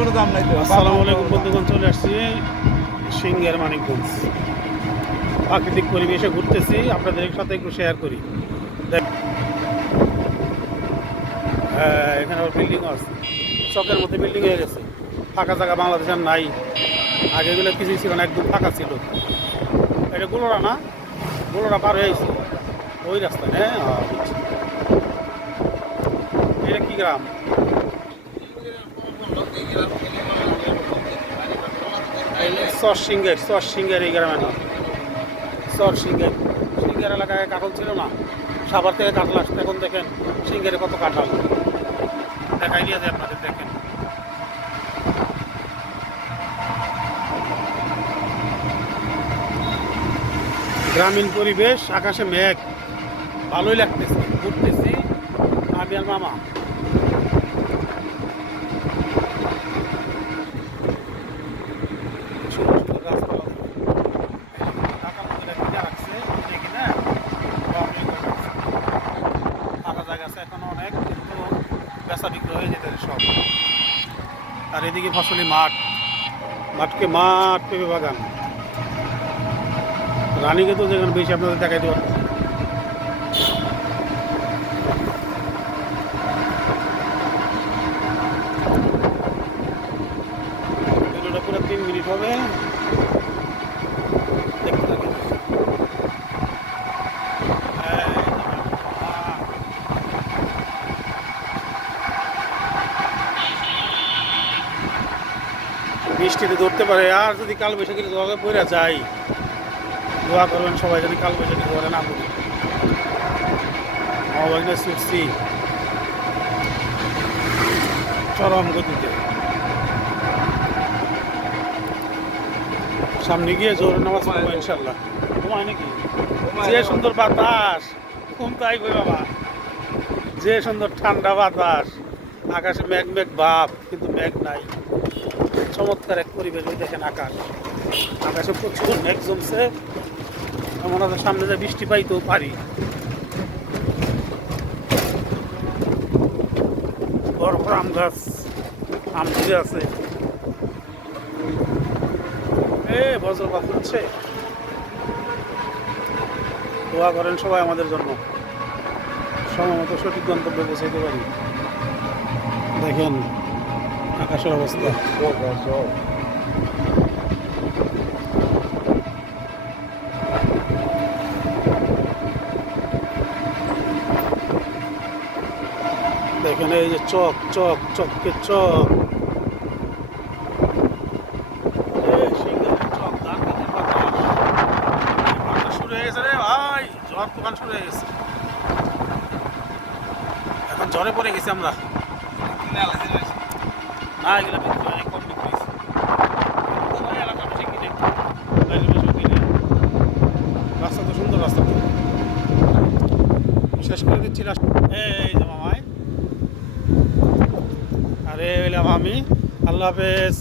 কোনো দাম নাই তো। আসসালামু আলাইকুম বন্ধুগণ, চলে আসছি সিংহের মানিকগঞ্জ। প্রাকৃতিক পরিবেশে ঘুরতেছি, আপনাদের সাথে একটু শেয়ার করি। এখানে আবার বিল্ডিং আছে, চকের মধ্যে বিল্ডিং হয়ে গেছে। ফাঁকা জায়গা বাংলাদেশে আর নাই। আগে এগুলো কিছুই ছিল না, একদম ফাঁকা ছিল। এটা গোলরা না, গোলরা পার হয়েছে ওই রাস্তায়। হ্যাঁ, বুঝছি। এটা কি গ্রাম? চর সিংহের এই গ্রামে না, সিংহের এলাকায় কাঁঠাল ছিল না, সাভার থেকে কাঁঠাল আসতো। এখন দেখেন সিংহের কত কাঁঠাল দেখাই নিয়ে যায় আপনাদের। দেখেন গ্রামীণ পরিবেশ, আকাশে মেঘ, ভালোই লাগতেছে। ঘুরতেছি আমি আর মামা। সুন্দর সুন্দর গাছপালা ঢাকার মধ্যে কিনে রাখছে, কিনে কিনে বাউন্ডারি করে রাখছে। ফাঁকা জায়গা আছে এখন অনেক, কিন্তু বেচা বিক্রি হয়ে যেতে সব। আর এদিকে ফসলি মাঠ, মাঠকে মাঠ, পেঁপে বাগান। রানীকে তো যেখানে বেশি আপনাদের দেখাই দেওয়ার। ভিডিওটা পুরো 3 মিনিট হবে, দেখতে থাকেন। বৃষ্টিতে ধরতে পারে, আর যদি কাল বৈশাখীর জলে পড়ে যায়, দোয়া করবেন সবাই যদি কাল বৈশাখী ধরে না পড়ি। অবাগনে ছুটছি চরম গতিতে, সামনে গিয়ে জোরে নামাজ পড়বো ইনশাল্লাহ। ঘুমায় নাকি? যে সুন্দর বাতাস, ঘুম তো আইবই বাবা। যে সুন্দর ঠান্ডা বাতাস, আকাশে মেঘ মেঘ ভাব, কিন্তু মেঘ নাই। চমৎকার এক পরিবেশ। ওই দেখেন আকাশে প্রচুর মেঘ জমছে। এমন আছে সামনে যে বৃষ্টি পাইতেও পারি। বড় বড় আম গাছ, আম ধরে আছে। বজ্রপাত হচ্ছে। দোয়া করেন সবাই আমাদের জন্য, সময় মতো সঠিক গন্তব্যে পৌঁছাইতে পারি। দেখেন আকাশের অবস্থা। দেখেন এই যে চক চক চককে চক, শুরু হয়ে গেছে রে ভাই, ঝড় তুফান শুরু হয়ে গেছে। এখন ঝড়ে পড়ে গেছি আমরা। না, এগুলো বিক্রি হয়, কম বিক্রি হয়েছে। এলাকা বেশি কিনে, রাস্তা তো সুন্দর, রাস্তা তো শেষ করে দিচ্ছি। এই যে মামাই, আরে এলাম আমি। আল্লাহ হাফেজ।